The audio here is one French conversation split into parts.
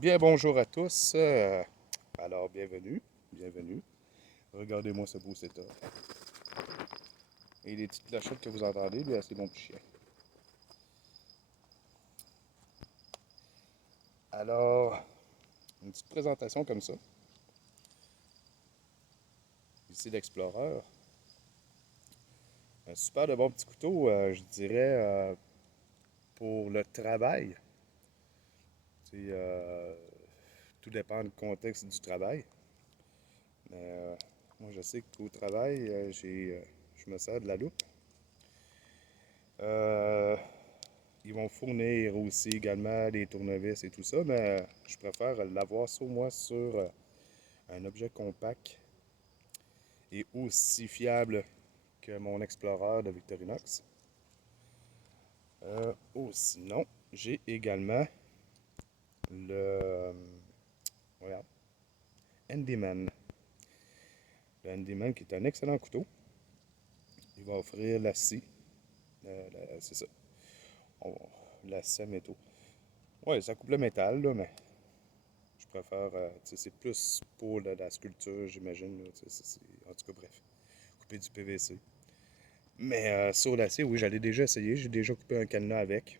Bien, bonjour à tous. Alors, bienvenue, bienvenue. Regardez-moi ce beau setup. Et les petites clochettes que vous entendez, bien, c'est mon petit chien. Alors, une petite présentation comme ça. Ici l'Explorer. Un super de bon petit couteau, je dirais, pour le travail. C'est, tout dépend du contexte du travail. Mais moi, je sais qu'au travail, je me sers de la loupe. Euh, Ils vont fournir aussi également des tournevis et tout ça, mais je préfère l'avoir sur moi sur un objet compact et aussi fiable que mon Explorer de Victorinox. Sinon, j'ai également le regarde, Handyman. Le Handyman qui est un excellent couteau. Il va offrir la scie. C'est ça. On- la scie à métaux. Ouais, ça coupe le métal, là, mais je préfère. C'est plus pour la sculpture, j'imagine. Là, en tout cas, bref. Couper du PVC. Mais sur l'acier, oui, j'allais déjà essayer. J'ai déjà coupé un cadenas avec.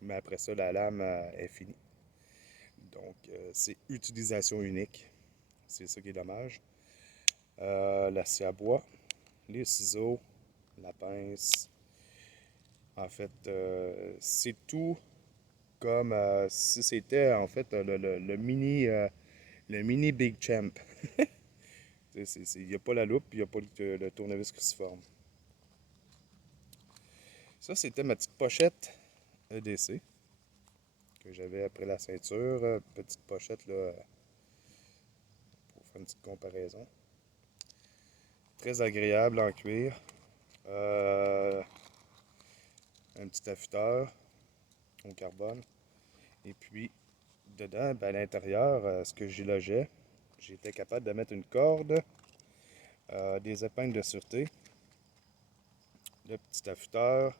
Mais après ça, la lame est finie. Donc, c'est utilisation unique. C'est ça qui est dommage. L'acier à bois, les ciseaux, la pince. En fait, c'est tout comme si c'était en fait le mini Big Champ. Il n'y a pas la loupe, il n'y a pas le tournevis cruciforme. Ça, c'était ma petite pochette EDC que j'avais après la ceinture. Petite pochette là, pour faire une petite comparaison. Très agréable en cuir. Euh, un petit affûteur au carbone. Et puis, dedans, ben, à l'intérieur, ce que j'y logeais, j'étais capable de mettre une corde, des épingles de sûreté, le petit affûteur,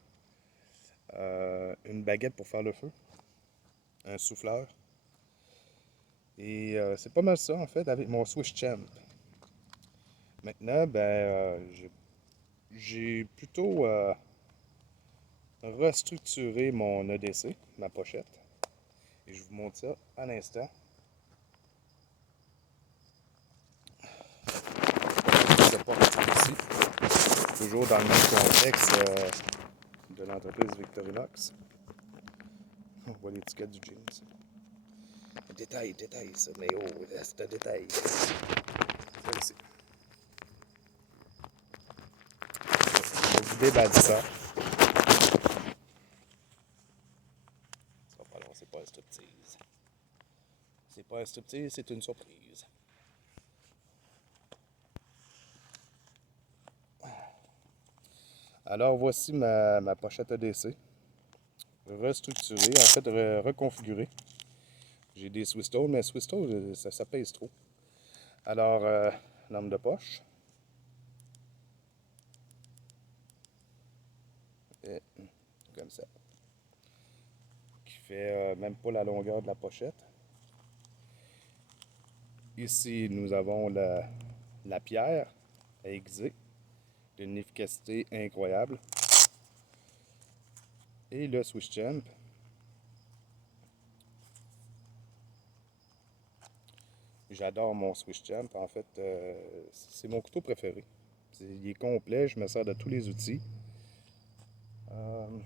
une baguette pour faire le feu, un souffleur. Et c'est pas mal ça, en fait, avec mon Swiss Champ. Maintenant, ben, j'ai plutôt restructuré mon EDC, ma pochette. Et je vous montre ça à l'instant. Je porte ici, toujours dans le même contexte de l'entreprise Victorinox. On voit l'étiquette du jeans. Détail, détail, ça, mais oh, c'est un détail. Ça ici. On va vider ça. Ça va pas long, c'est pas un striptease. C'est pas un striptease, c'est une surprise. Alors voici ma pochette ADC. Restructurée, en fait reconfigurée. J'ai des Swiss-Stone, mais Swiss-Stone, ça pèse trop. Alors, lampe de poche. Et, comme ça. Qui fait même pas la longueur de la pochette. Ici, nous avons la pierre à aiguiser, d'une efficacité incroyable. Et le Swiss Champ. J'adore mon Swiss Champ. En fait, c'est mon couteau préféré. Il est complet, je me sers de tous les outils. Euh,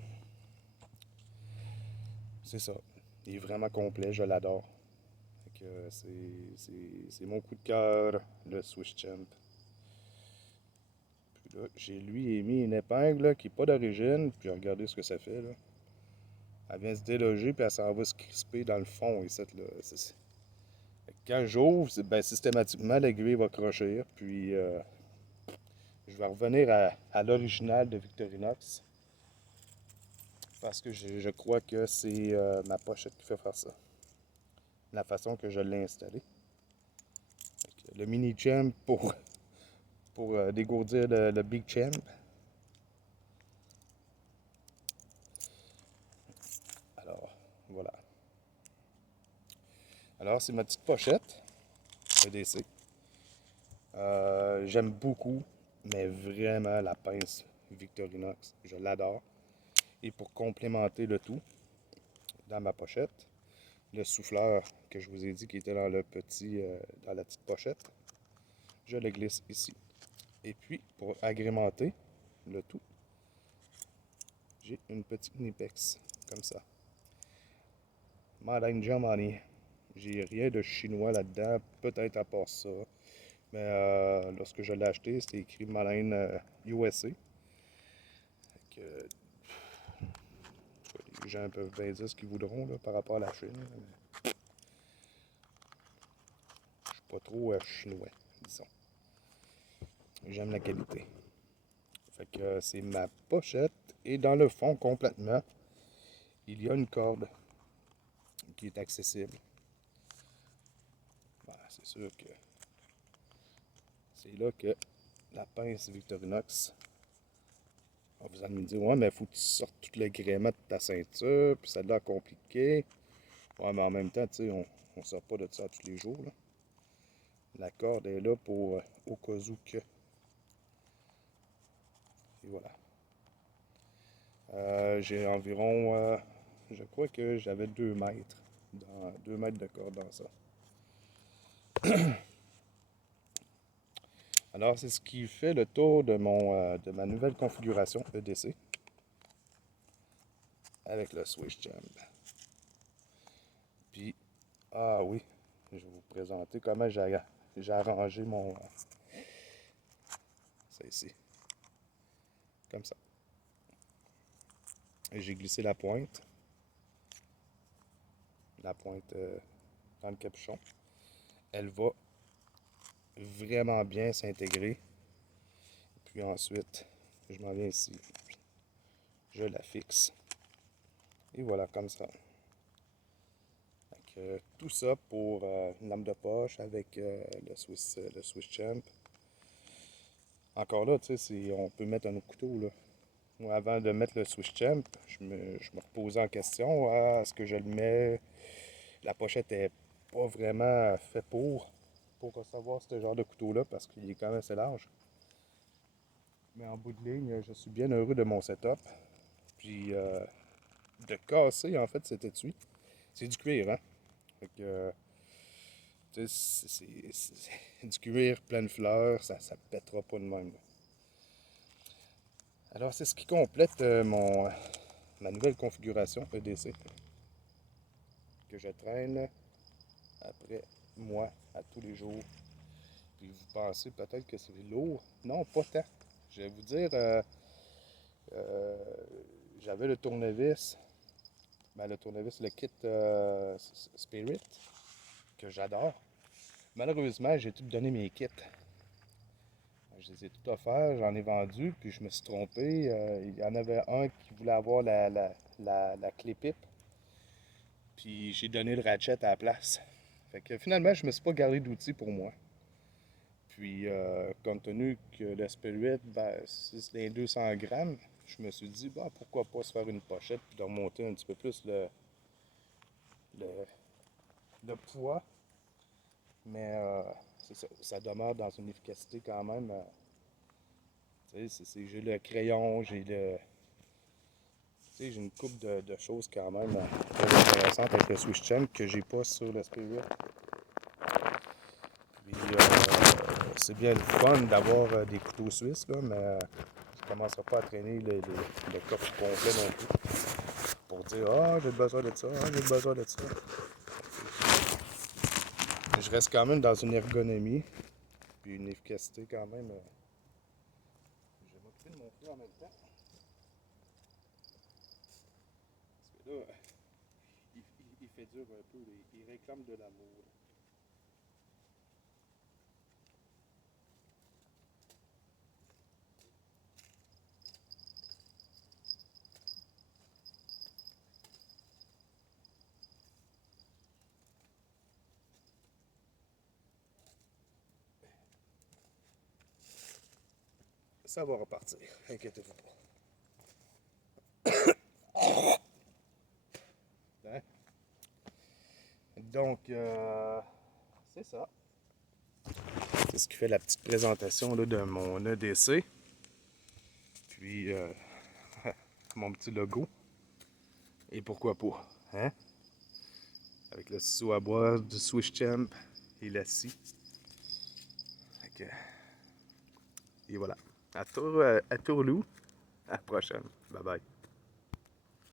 c'est ça. Il est vraiment complet, je l'adore. C'est mon coup de cœur, le Swiss Champ. Puis là, j'ai lui mis une épingle là, qui n'est pas d'origine, puis regardez ce que ça fait. Là. Elle vient se déloger, puis elle s'en va se crisper dans le fond. Ici, là. Quand j'ouvre, ben, systématiquement, l'aiguille va crocher. Puis je vais revenir à l'original de Victorinox. Parce que je crois que c'est ma pochette qui fait faire ça. La façon que je l'ai installé. Le mini champ pour dégourdir le big champ. Alors, voilà. Alors, c'est ma petite pochette EDC. J'aime beaucoup, mais vraiment la pince Victorinox. Je l'adore. Et pour complémenter le tout, dans ma pochette, le souffleur que je vous ai dit qui était dans dans la petite pochette, je le glisse ici. Et puis, pour agrémenter le tout, j'ai une petite Nipex, comme ça. Made in Germany. J'ai rien de chinois là-dedans, peut-être à part ça. Mais lorsque je l'ai acheté, c'était écrit Made in USA. Que, les gens peuvent bien dire ce qu'ils voudront là, par rapport à la Chine. Mais je suis pas trop chinois, disons. J'aime la qualité. Fait que c'est ma pochette. Et dans le fond, complètement, il y a une corde qui est accessible. Ben, c'est sûr que c'est là que la pince Victorinox, vous allez me dire, ouais, mais il faut que tu sortes toutes les gréements de ta ceinture, puis ça a l'air compliqué. Ouais, mais en même temps, tu sais, on ne sort pas de ça tous les jours. Là. La corde est là pour au cas où que. Et voilà. J'ai environ, je crois que j'avais 2 mètres, 2 mètres de corde dans ça. Alors, c'est ce qui fait le tour de ma nouvelle configuration EDC avec le Swiss Jam. Puis, ah oui, je vais vous présenter comment j'ai arrangé mon. C'est ici. Comme ça. Et j'ai glissé la pointe dans le capuchon. Elle va vraiment bien s'intégrer. Puis ensuite, je m'en viens ici. Je la fixe. Et voilà, comme ça. Donc, tout ça pour une lame de poche avec le Swiss Champ. Encore là, tu sais, on peut mettre un autre couteau. Là. Moi, avant de mettre le Swiss Champ, je me reposais en question. Ah, est-ce que je le mets? La pochette est pas vraiment faite pour recevoir ce genre de couteau-là parce qu'il est quand même assez large. Mais en bout de ligne, je suis bien heureux de mon setup. Puis de casser en fait cet étui. C'est du cuir, hein? Fait que, c'est du cuir plein de fleurs, ça pètera pas de même. Là. Alors c'est ce qui complète ma nouvelle configuration EDC que je traîne après moi à tous les jours. Puis vous pensez peut-être que c'est lourd. Non, pas tant. Je vais vous dire, euh, j'avais le tournevis, le kit Spirit, que j'adore. Malheureusement, j'ai tout donné mes kits. Je les ai tout offerts, j'en ai vendu, puis je me suis trompé. Il y en avait un qui voulait avoir la clé pipe, puis j'ai donné le ratchet à la place. Fait que finalement, je me suis pas gardé d'outils pour moi. Puis, compte tenu que le Spirit, ben, c'est les 200 grammes, je me suis dit, bah, pourquoi pas se faire une pochette, puis de remonter un petit peu plus le, le poids. Mais ça demeure dans une efficacité quand même. J'ai le crayon, j'ai une coupe de choses quand même très intéressantes avec le Swiss Champ que j'ai pas sur le Spirit. Puis c'est bien le fun d'avoir des couteaux suisses, là, mais je ne commencerai pas à traîner le coffre complet non plus. Pour dire ah j'ai besoin de ça, ah j'ai besoin de ça. Je reste quand même dans une ergonomie, puis une efficacité quand même. Je vais m'occuper de mon feu en même temps. Parce que là, il fait dur un peu, il réclame de l'amour. Ça va repartir, inquiétez-vous pas. Hein? Donc, c'est ça. C'est ce qui fait la petite présentation là, de mon EDC. Puis, mon petit logo. Et pourquoi pas, hein? Avec le ciseau à bois du Swiss Champ et la scie. Et voilà. À Tourlou. À la prochaine. Bye bye.